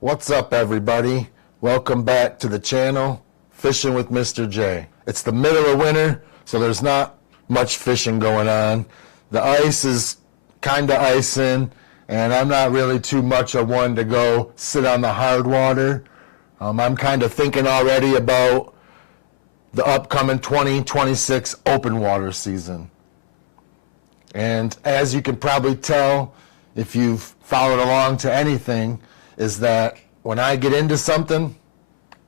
What's up, everybody? Welcome back to the channel, Fishing with Mr. J. It's the middle of winter, so there's not much fishing going on. The ice is kind of icing, and I'm not really too much of one to go sit on the hard water. I'm kind of thinking already about the upcoming 2026 open water season. And as you can probably tell, if you've followed along to anything, is that when I get into something,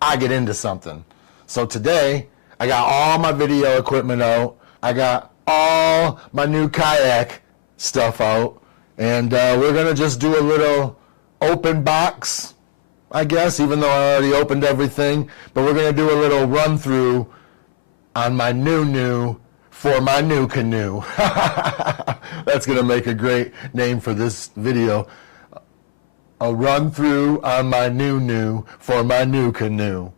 I get into something. So today, I got all my video equipment out. I got all my new kayak stuff out. And we're going to just do a little open box, I guess, even though I already opened everything. But we're going to do a little run through on my NuCanoe for my NuCanoe. That's going to make a great name for this video. A run through on my NuCanoe for my NuCanoe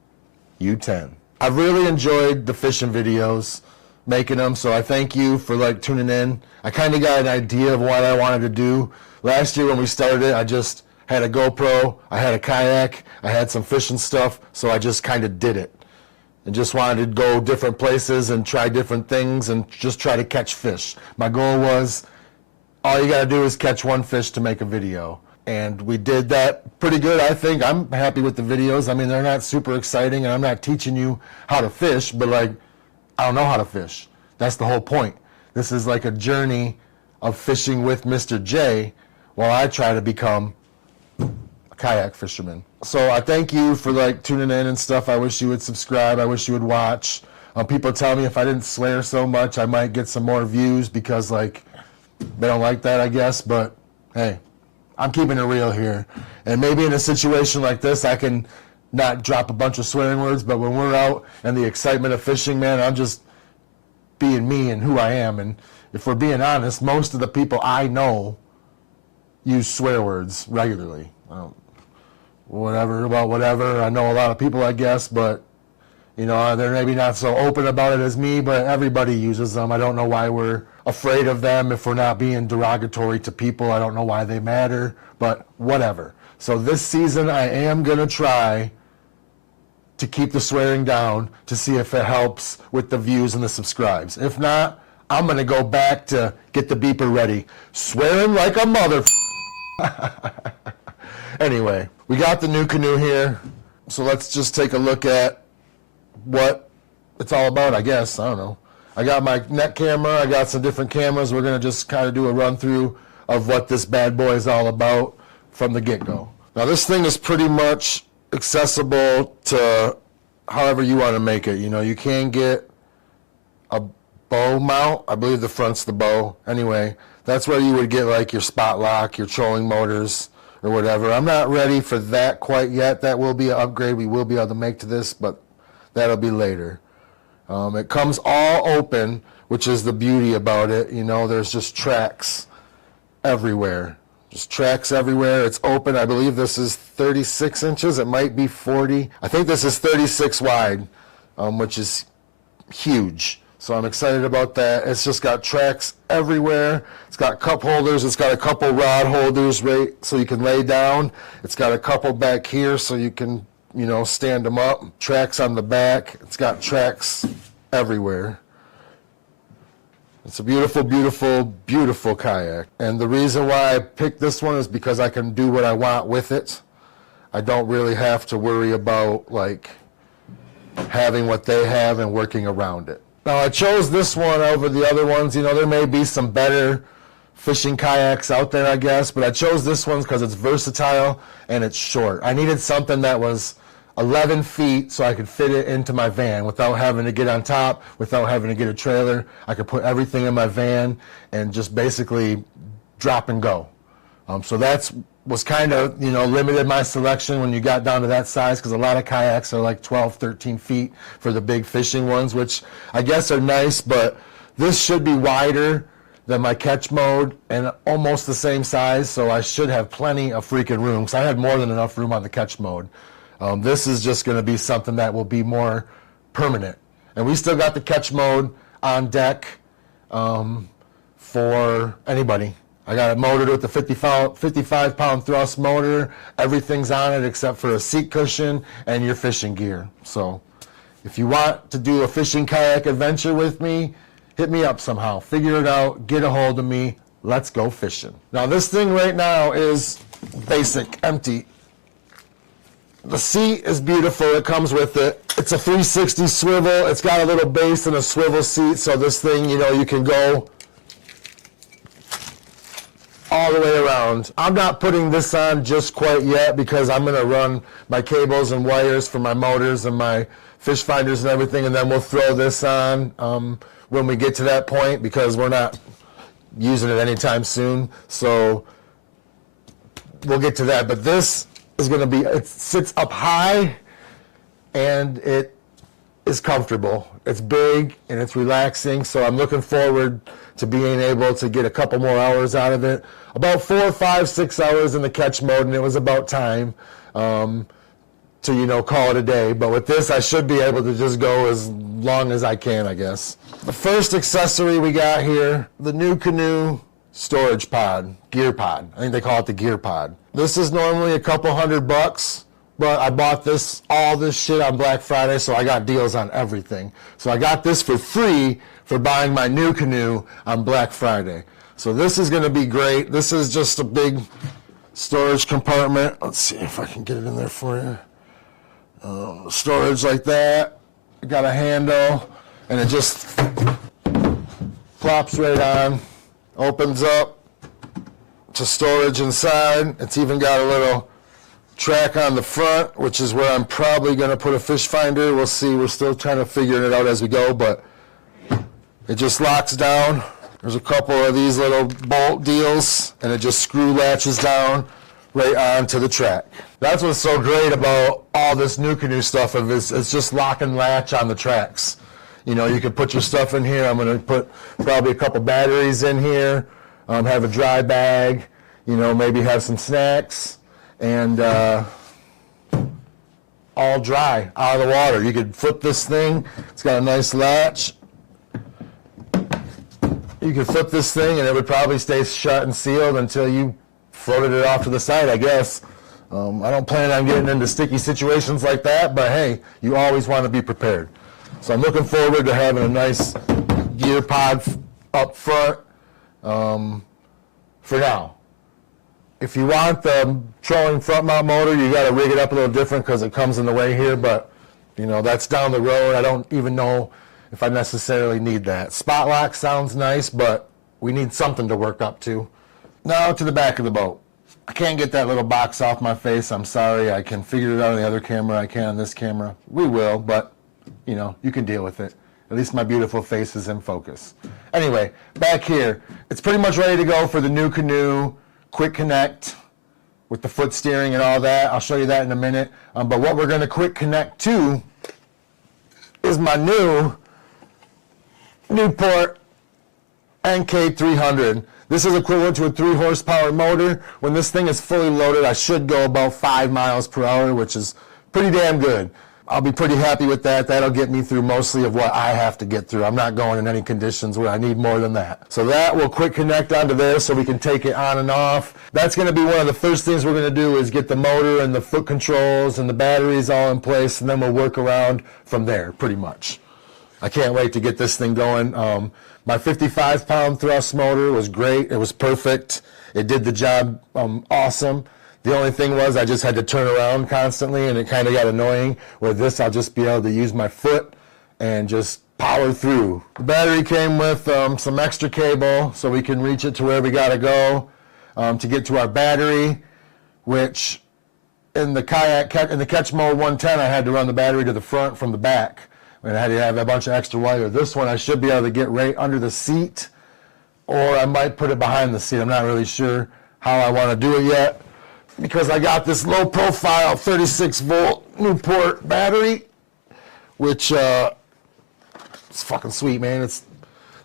U10. I've really enjoyed the fishing videos, making them, so I thank you for tuning in. I kind of got an idea of what I wanted to do. Last year when we started it, I just had a GoPro, I had a kayak, I had some fishing stuff, so I just kind of did it. And just wanted to go different places and try different things and just try to catch fish. My goal was, all you gotta do is catch one fish to make a video. And we did that pretty good, I think. I'm happy with the videos. I mean, they're not super exciting, and I'm not teaching you how to fish, but I don't know how to fish. That's the whole point. This is like a journey of fishing with Mr. J while I try to become a kayak fisherman. So I thank you for tuning in and stuff. I wish you would subscribe. I wish you would watch. People tell me if I didn't swear so much, I might get some more views because they don't like that, I guess. But hey, I'm keeping it real here. And maybe in a situation like this, I can not drop a bunch of swearing words, but when we're out and the excitement of fishing, man, I'm just being me and who I am. And if we're being honest, most of the people I know use swear words regularly. Whatever about whatever. I know a lot of people, I guess, but they're maybe not so open about it as me, but everybody uses them. I don't know why we're afraid of them if we're not being derogatory to people. I don't know why they matter, but whatever. So this season I am going to try to keep the swearing down to see if it helps with the views and the subscribes. If not, I'm going to go back to get the beeper ready. Swearing like a mother. Anyway, we got the NuCanoe here, so let's just take a look at what it's all about, I guess. I don't know. I got my net camera. I got some different cameras. We're going to just kind of do a run through of what this bad boy is all about from the get-go. Now, this thing is pretty much accessible to however you want to make it. You can get a bow mount. I believe the front's the bow. Anyway, that's where you would get your spot lock, your trolling motors, or whatever. I'm not ready for that quite yet. That will be an upgrade we will be able to make to this, but that'll be later. It comes all open, which is the beauty about it. There's just tracks everywhere. Just tracks everywhere. It's open. I believe this is 36 inches. It might be 40. I think this is 36 wide, which is huge. So I'm excited about that. It's just got tracks everywhere. It's got cup holders. It's got a couple rod holders right so you can lay down. It's got a couple back here so you can stand them up. Tracks on the back. It's got tracks everywhere. It's a beautiful, beautiful, beautiful kayak. And the reason why I picked this one is because I can do what I want with it. I don't really have to worry about having what they have and working around it. Now I chose this one over the other ones. There may be some better fishing kayaks out there, I guess, but I chose this one because it's versatile and it's short. I needed something that was 11 feet so I could fit it into my van without having to get on top, without having to get a trailer. I could put everything in my van and just basically drop and go. So that's was kind of, limited my selection when you got down to that size, because a lot of kayaks are 12, 13 feet for the big fishing ones, which I guess are nice, but this should be wider than my catch mode and almost the same size, so I should have plenty of freaking room, because I had more than enough room on the catch mode. This is just going to be something that will be more permanent. And we still got the catch mode on deck for anybody. I got it motored with the 55-pound thrust motor. Everything's on it except for a seat cushion and your fishing gear. So if you want to do a fishing kayak adventure with me, hit me up somehow. Figure it out. Get a hold of me. Let's go fishing. Now this thing right now is basic, empty. The seat is beautiful. It comes with it. It's a 360 swivel. It's got a little base and a swivel seat, so this thing, you know, you can go all the way around. I'm not putting this on just quite yet because I'm going to run my cables and wires for my motors and my fish finders and everything, and then we'll throw this on when we get to that point because we're not using it anytime soon. So we'll get to that. But this is going to be, it sits up high and it is comfortable. It's big and it's relaxing, so I'm looking forward to being able to get a couple more hours out of it. About 4, 5, 6 hours in the catch mode, and it was about time to, you know, call it a day. But with this, I should be able to just go as long as I can, I guess. The first accessory we got here, the NuCanoe storage pod, gear pod. I think they call it the gear pod. This is normally a couple $100, but I bought all this shit on Black Friday, so I got deals on everything. So I got this for free for buying my NuCanoe on Black Friday. So this is going to be great. This is just a big storage compartment. Let's see if I can get it in there for you. Storage like that. Got a handle, and it just plops right on. Opens up to storage inside. It's even got a little track on the front, which is where I'm probably going to put a fish finder. We'll see. We're still trying to figure it out as we go, but it just locks down. There's a couple of these little bolt deals, and it just screw latches down right onto the track. That's what's so great about all this NuCanoe stuff. It's just lock and latch on the tracks. You know, you can put your stuff in here. I'm going to put probably a couple batteries in here, have a dry bag, you know, maybe have some snacks, and all dry, out of the water. You could flip this thing. It's got a nice latch. You could flip this thing and it would probably stay shut and sealed until you floated it off to the side, I guess. I don't plan on getting into sticky situations like that, but hey, you always want to be prepared. So I'm looking forward to having a nice gear pod up front for now. If you want the trolling front mount motor, you got to rig it up a little different because it comes in the way here, but you know, that's down the road. I don't even know if I necessarily need that. Spot lock sounds nice, but we need something to work up to. Now to the back of the boat. I can't get that little box off my face. I'm sorry. I can figure it out on the other camera. I can on this camera. We will, but you know, you can deal with it. At least my beautiful face is in focus. Anyway, back here. It's pretty much ready to go for the NuCanoe Quick Connect with the foot steering and all that. I'll show you that in a minute. But what we're going to quick connect to is my new Newport NK300. This is equivalent to a 3 horsepower motor. When this thing is fully loaded, I should go about 5 miles per hour, which is pretty damn good. I'll be pretty happy with that. That'll get me through mostly of what I have to get through. I'm not going in any conditions where I need more than that. So that will quick connect onto there so we can take it on and off. That's going to be one of the first things we're going to do is get the motor and the foot controls and the batteries all in place, and then we'll work around from there pretty much. I can't wait to get this thing going. My 55-pound thrust motor was great. It was perfect. It did the job awesome. The only thing was I just had to turn around constantly, and it kind of got annoying. With this, I'll just be able to use my foot and just power through. The battery came with some extra cable so we can reach it to where we got to go to get to our battery, which in the kayak, in the Catch Mode 110, I had to run the battery to the front from the back. And I had to have a bunch of extra wire. This one I should be able to get right under the seat, or I might put it behind the seat. I'm not really sure how I want to do it yet, because I got this low profile 36 volt Newport battery, which it's fucking sweet, man. It's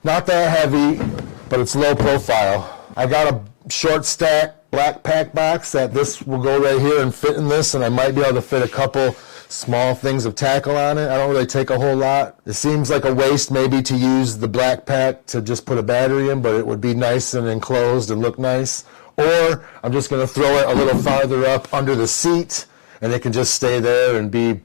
not that heavy, but it's low profile. I got a short stack black pack box that this will go right here and fit in this, and I might be able to fit a couple small things of tackle on it. I don't really take a whole lot. It seems like a waste maybe to use the black pack to just put a battery in, but it would be nice and enclosed and look nice. Or I'm just going to throw it a little farther up under the seat, and it can just stay there and be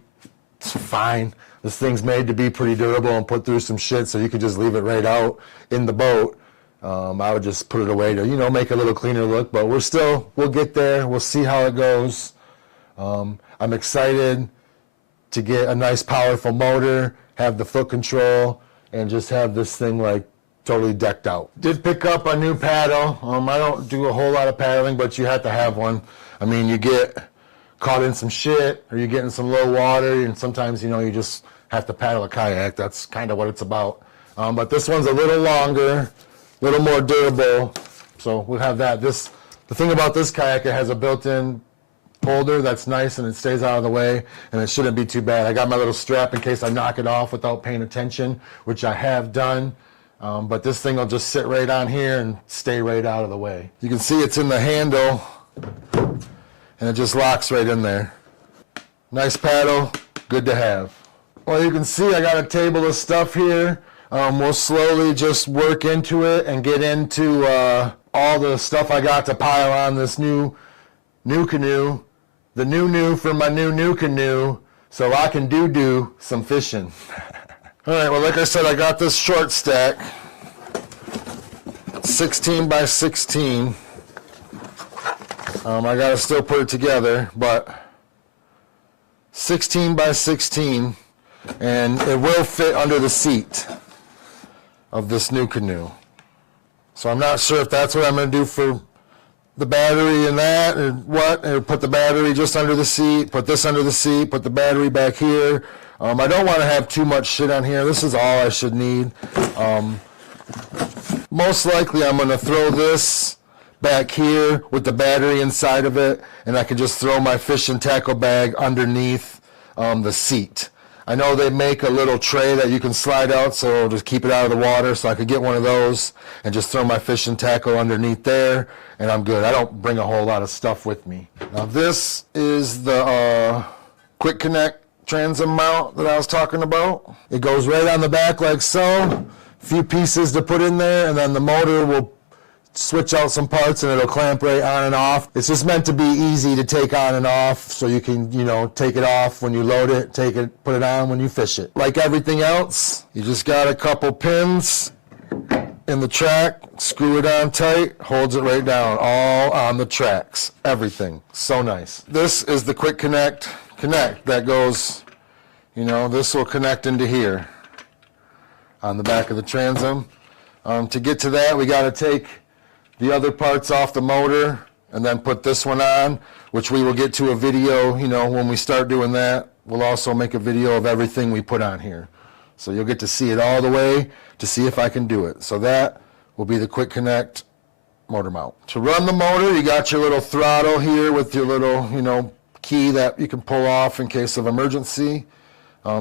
fine. This thing's made to be pretty durable and put through some shit, so you could just leave it right out in the boat. I would just put it away to, make a little cleaner look, but we'll get there. We'll see how it goes. I'm excited to get a nice powerful motor, have the foot control, and just have this thing like totally decked out. Did pick up a new paddle. I don't do a whole lot of paddling, but you have to have one. I mean, you get caught in some shit, or you get in some low water, and sometimes, you just have to paddle a kayak. That's kind of what it's about. But this one's a little longer, a little more durable, so we'll have that. The thing about this kayak, it has a built-in holder that's nice, and it stays out of the way, and it shouldn't be too bad. I got my little strap in case I knock it off without paying attention, which I have done. But this thing will just sit right on here and stay right out of the way. You can see it's in the handle, and it just locks right in there. Nice paddle, good to have. Well, you can see I got a table of stuff here. We'll slowly just work into it and get into all the stuff I got to pile on this new NuCanoe, the new for my new NuCanoe, so I can do some fishing. All right, well, like I said, I got this short stack, 16 by 16. I gotta still put it together, but 16 by 16, and it will fit under the seat of this NuCanoe. So I'm not sure if that's what I'm gonna do for the battery and that, or what, or put the battery just under the seat, put this under the seat, put the battery back here. I don't want to have too much shit on here. This is all I should need. Most likely I'm going to throw this back here with the battery inside of it, and I can just throw my fish and tackle bag underneath the seat. I know they make a little tray that you can slide out, so it'll just keep it out of the water, so I could get one of those and just throw my fish and tackle underneath there, and I'm good. I don't bring a whole lot of stuff with me. Now this is the quick connect transom mount that I was talking about. It goes right on the back like so. A few pieces to put in there, and then the motor will switch out some parts and it'll clamp right on and off. It's just meant to be easy to take on and off, so you can, take it off when you load it, put it on when you fish it. Like everything else, you just got a couple pins in the track, screw it on tight, holds it right down, all on the tracks, everything. So nice. This is the quick connect that goes, this will connect into here on the back of the transom. To get to that, we got to take the other parts off the motor and then put this one on, which we will get to a video, when we start doing that. We'll also make a video of everything we put on here. So you'll get to see it all the way to see if I can do it. So that will be the quick connect motor mount. To run the motor, you got your little throttle here with your little, key that you can pull off in case of emergency.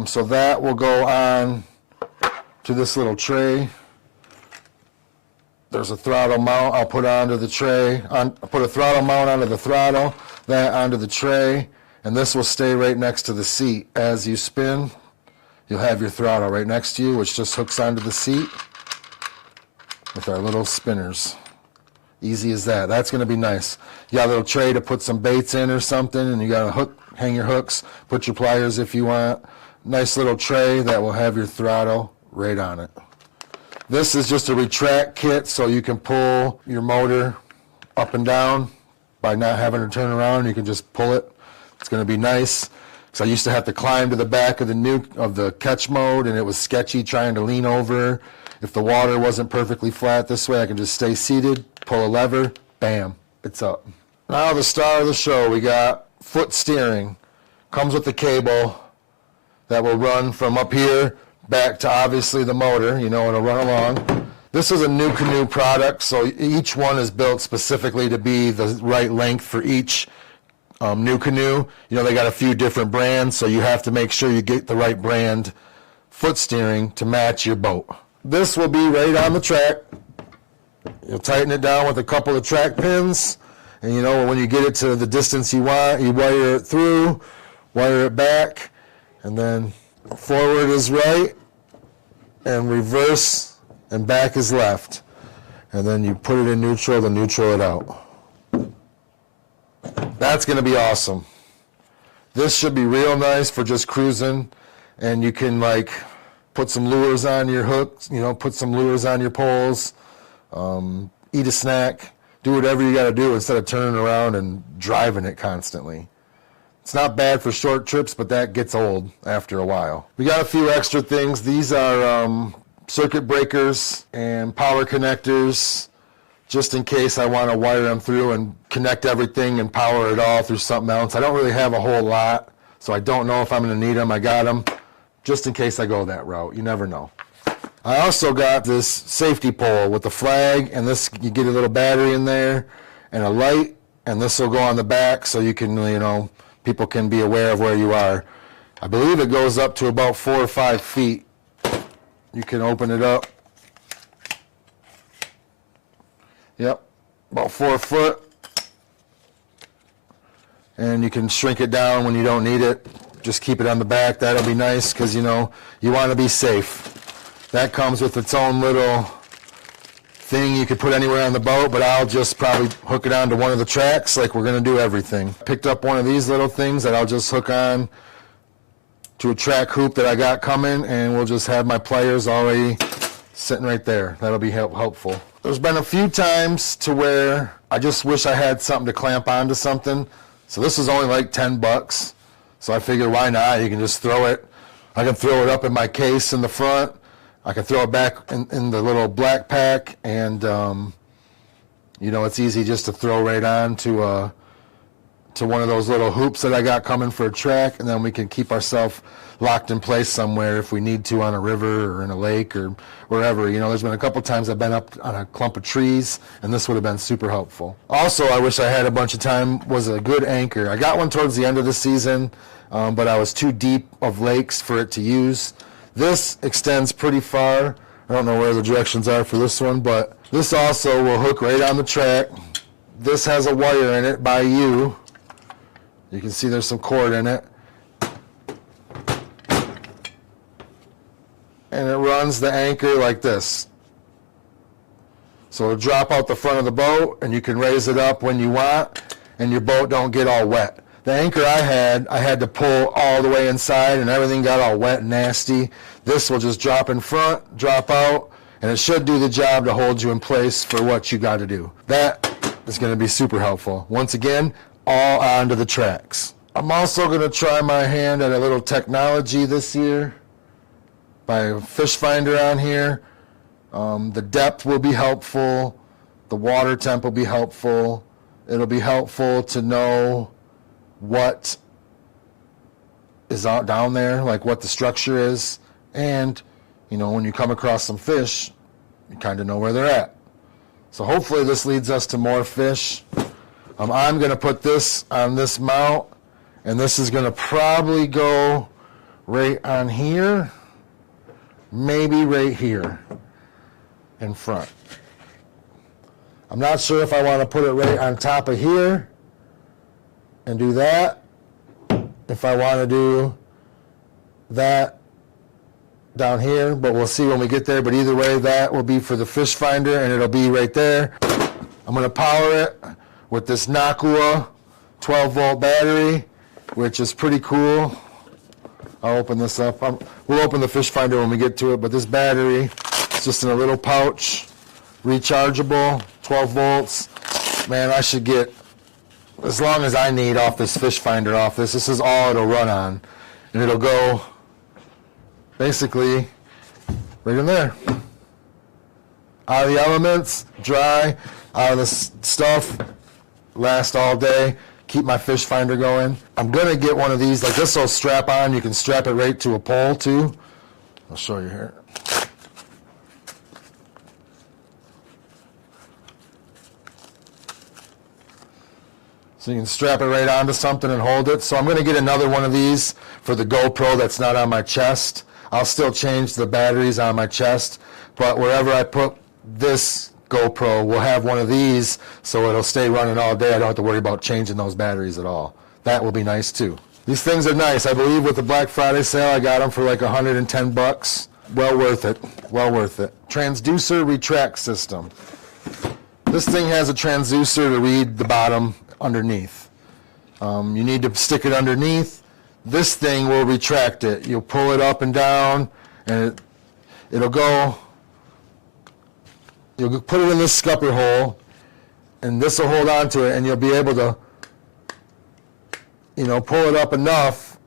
So that will go on to this little tray. There's a throttle mount I'll put onto the tray. I'll put a throttle mount onto the throttle, that onto the tray, and this will stay right next to the seat. As you spin, you'll have your throttle right next to you, which just hooks onto the seat with our little spinners. Easy as that. That's going to be nice. You got a little tray to put some baits in or something, and you got a hook, hang your hooks, put your pliers if you want. Nice little tray that will have your throttle right on it. This is just a retract kit, so you can pull your motor up and down by not having to turn around. You can just pull it. It's going to be nice. So I used to have to climb to the back of the catch mode, and it was sketchy trying to lean over. If the water wasn't perfectly flat this way, I can just stay seated, pull a lever, bam, it's up. Now the star of the show, we got foot steering. Comes with the cable that will run from up here back to obviously the motor, it'll run along. This is a NuCanoe product, so each one is built specifically to be the right length for each NuCanoe. They got a few different brands, so you have to make sure you get the right brand foot steering to match your boat. This will be right on the track. You'll tighten it down with a couple of track pins, and when you get it to the distance you want, you wire it through. wire it back, and then forward is right, and reverse and back is left. And then you put it in neutral to neutral it out. That's going to be awesome. This should be real nice for just cruising, and you can like put some lures on your hooks, you know, put some lures on your poles, eat a snack, do whatever you got to do instead of turning around and driving it constantly. It's not bad for short trips, but that gets old after a while. We got a few extra things. These are circuit breakers and power connectors, just in case I want to wire them through and connect everything and power it all through something else. I don't really have a whole lot, so I don't know if I'm going to need them. I got them just in case I go that route. You never know. I also got this safety pole with the flag, and this, you get a little battery in there and a light, and this will go on the back so you can, you know, people can be aware of where you are. I believe it goes up to about 4 or 5 feet. You can open it up. Yep, about 4 foot. And you can shrink it down when you don't need it. Just keep it on the back. That'll be nice because, you know, you want to be safe. That comes with its own little thing you could put anywhere on the boat, but I'll just probably hook it onto one of the tracks like we're going to do everything. Picked up one of these little things that I'll just hook on to a track hoop that I got coming, and we'll just have my pliers already sitting right there. That'll be helpful. There's been a few times to where I just wish I had something to clamp onto something. So this is only like $10. So I figure why not? You can just throw it. I can throw it up in my case in the front. I can throw it back in the little black pack, and you know, it's easy just to throw right on to one of those little hoops that I got coming for a track, and then we can keep ourselves locked in place somewhere if we need to on a river or in a lake or wherever. You know, there's been a couple times I've been up on a clump of trees, and this would have been super helpful. Also, I wish I had a bunch of time, was a good anchor. I got one towards the end of the season, but I was too deep of lakes for it to use. This extends pretty far. I don't know where the directions are for this one, but this also will hook right on the track. This has a wire in it by you. You can see there's some cord in it. And it runs the anchor like this. So it'll drop out the front of the boat, and you can raise it up when you want, and your boat don't get all wet. The anchor I had to pull all the way inside, and everything got all wet and nasty. This will just drop in front, drop out, and it should do the job to hold you in place for what you got to do. That is going to be super helpful. Once again, all onto the tracks. I'm also going to try my hand at a little technology this year by a fish finder on here. The depth will be helpful. The water temp will be helpful. It'll be helpful to know what is out down there, like what the structure is, and you know, when you come across some fish, you kind of know where they're at. So hopefully this leads us to more fish. I'm going to put this on this mount, and this is going to probably go right on here, maybe right here in front. I'm not sure if I want to put it right on top of here and do that, if I want to do that down here, but we'll see when we get there. But either way, that will be for the fish finder, and it'll be right there. I'm going to power it with this NuCanoe 12-volt battery, which is pretty cool. I'll open this up. We'll open the fish finder when we get to it, but this battery is just in a little pouch, rechargeable, 12 volts. Man, I should get as long as I need off this fish finder off this. This is all it'll run on, and it'll go basically right in there. Out of the elements, dry, out of the stuff, last all day, keep my fish finder going. I'm gonna get one of these, like this will strap on, you can strap it right to a pole too. I'll show you here. So you can strap it right onto something and hold it. So I'm gonna get another one of these for the GoPro that's not on my chest. I'll still change the batteries on my chest, but wherever I put this GoPro, we'll have one of these so it'll stay running all day. I don't have to worry about changing those batteries at all. That will be nice too. These things are nice. I believe with the Black Friday sale, I got them for like 110 bucks. Well worth it. Well worth it. Transducer retract system. This thing has a transducer to read the bottom underneath. You need to stick it underneath. This thing will retract it. You'll pull it up and down, and it'll go. You'll put it in this scupper hole, and this will hold on to it, and you'll be able to, pull it up enough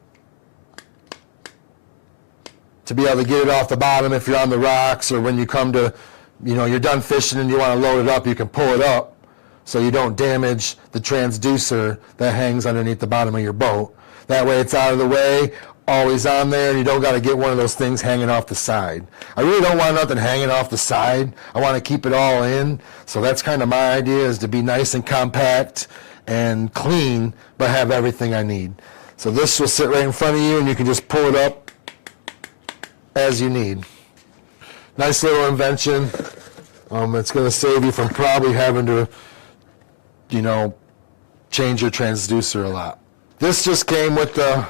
to be able to get it off the bottom if you're on the rocks, or when you come to, you're done fishing and you want to load it up, you can pull it up so you don't damage the transducer that hangs underneath the bottom of your boat. That way it's out of the way, always on there, and you don't got to get one of those things hanging off the side. I really don't want nothing hanging off the side. I want to keep it all in. So that's kind of my idea, is to be nice and compact and clean, but have everything I need. So this will sit right in front of you, and you can just pull it up as you need. Nice little invention. It's going to save you from probably having to, change your transducer a lot. This just came with the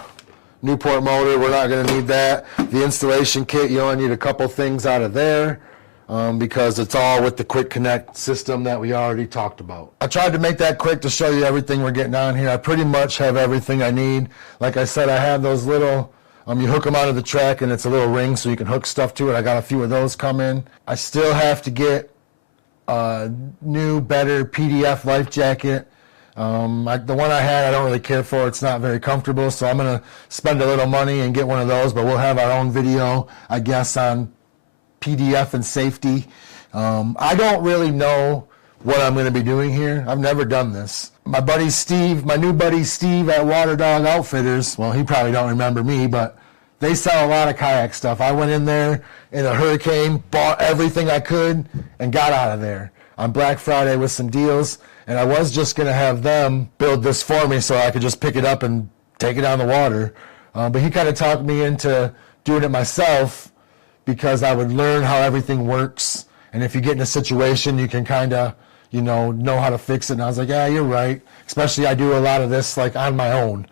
Newport motor. We're not going to need that. The installation kit, you only need a couple things out of there because it's all with the quick connect system that we already talked about. I tried to make that quick to show you everything we're getting on here. I pretty much have everything I need. Like I said, I have those little, you hook them onto the track and it's a little ring so you can hook stuff to it. I got a few of those coming. I still have to get a new, better PDF life jacket. The one I had, I don't really care for. It's not very comfortable, so I'm going to spend a little money and get one of those, but we'll have our own video, I guess, on PDF and safety. I don't really know what I'm going to be doing here. I've never done this. My buddy Steve, my new buddy Steve at Water Dog Outfitters, well, he probably don't remember me, but they sell a lot of kayak stuff. I went in there in a hurricane, bought everything I could, and got out of there on Black Friday with some deals. And I was just going to have them build this for me so I could just pick it up and take it on the water. But he kind of talked me into doing it myself because I would learn how everything works. And if you get in a situation, you can kind of, know how to fix it. And I was like, yeah, you're right. Especially I do a lot of this like on my own,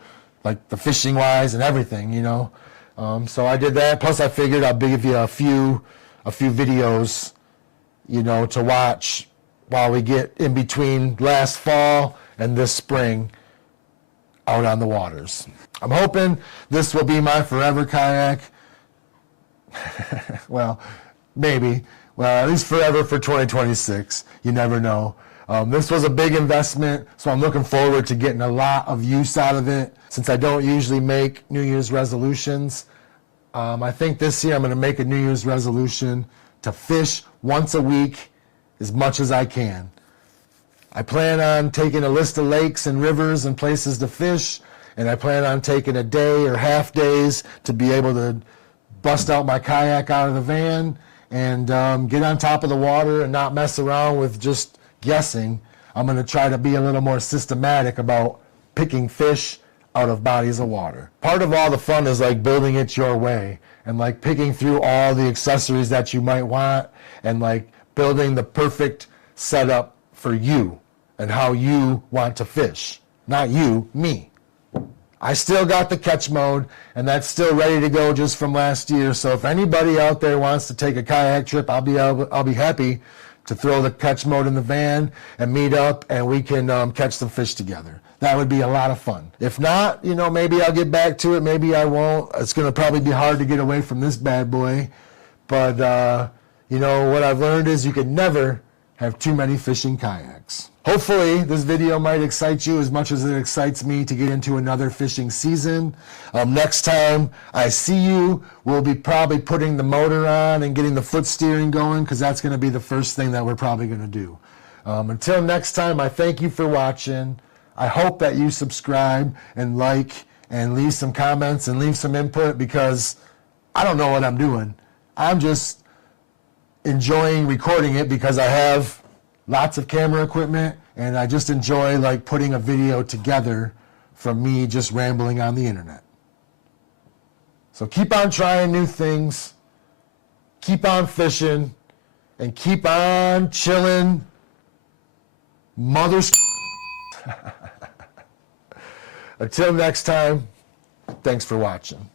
like the fishing wise and everything, So I did that. Plus I figured I'll give you a few videos, to watch while we get in between last fall and this spring out on the waters. I'm hoping this will be my forever kayak. Well, maybe. Well, at least forever for 2026. You never know. This was a big investment, so I'm looking forward to getting a lot of use out of it. Since I don't usually make New Year's resolutions, I think this year I'm going to make a New Year's resolution to fish once a week as much as I can. I plan on taking a list of lakes and rivers and places to fish, and I plan on taking a day or half days to be able to bust out my kayak out of the van and get on top of the water and not mess around with just guessing. I'm going to try to be a little more systematic about picking fish out of bodies of water. Part of all the fun is like building it your way and like picking through all the accessories that you might want and like building the perfect setup for you and how you want to fish. Not you, me. I still got the catch mode, and that's still ready to go just from last year. So if anybody out there wants to take a kayak trip, I'll be happy to throw the catch mode in the van and meet up, and we can catch some fish together. That would be a lot of fun. If not, maybe I'll get back to it. Maybe I won't. It's going to probably be hard to get away from this bad boy, but what I've learned is you can never have too many fishing kayaks. Hopefully, this video might excite you as much as it excites me to get into another fishing season. Next time I see you, we'll be probably putting the motor on and getting the foot steering going because that's going to be the first thing that we're probably going to do. Until next time, I thank you for watching. I hope that you subscribe and like and leave some comments and leave some input because I don't know what I'm doing. I'm just enjoying recording it because I have lots of camera equipment and I just enjoy like putting a video together from me just rambling on the internet. So keep on trying new things, keep on fishing, and keep on chilling, mothers. Until next time, Thanks for watching.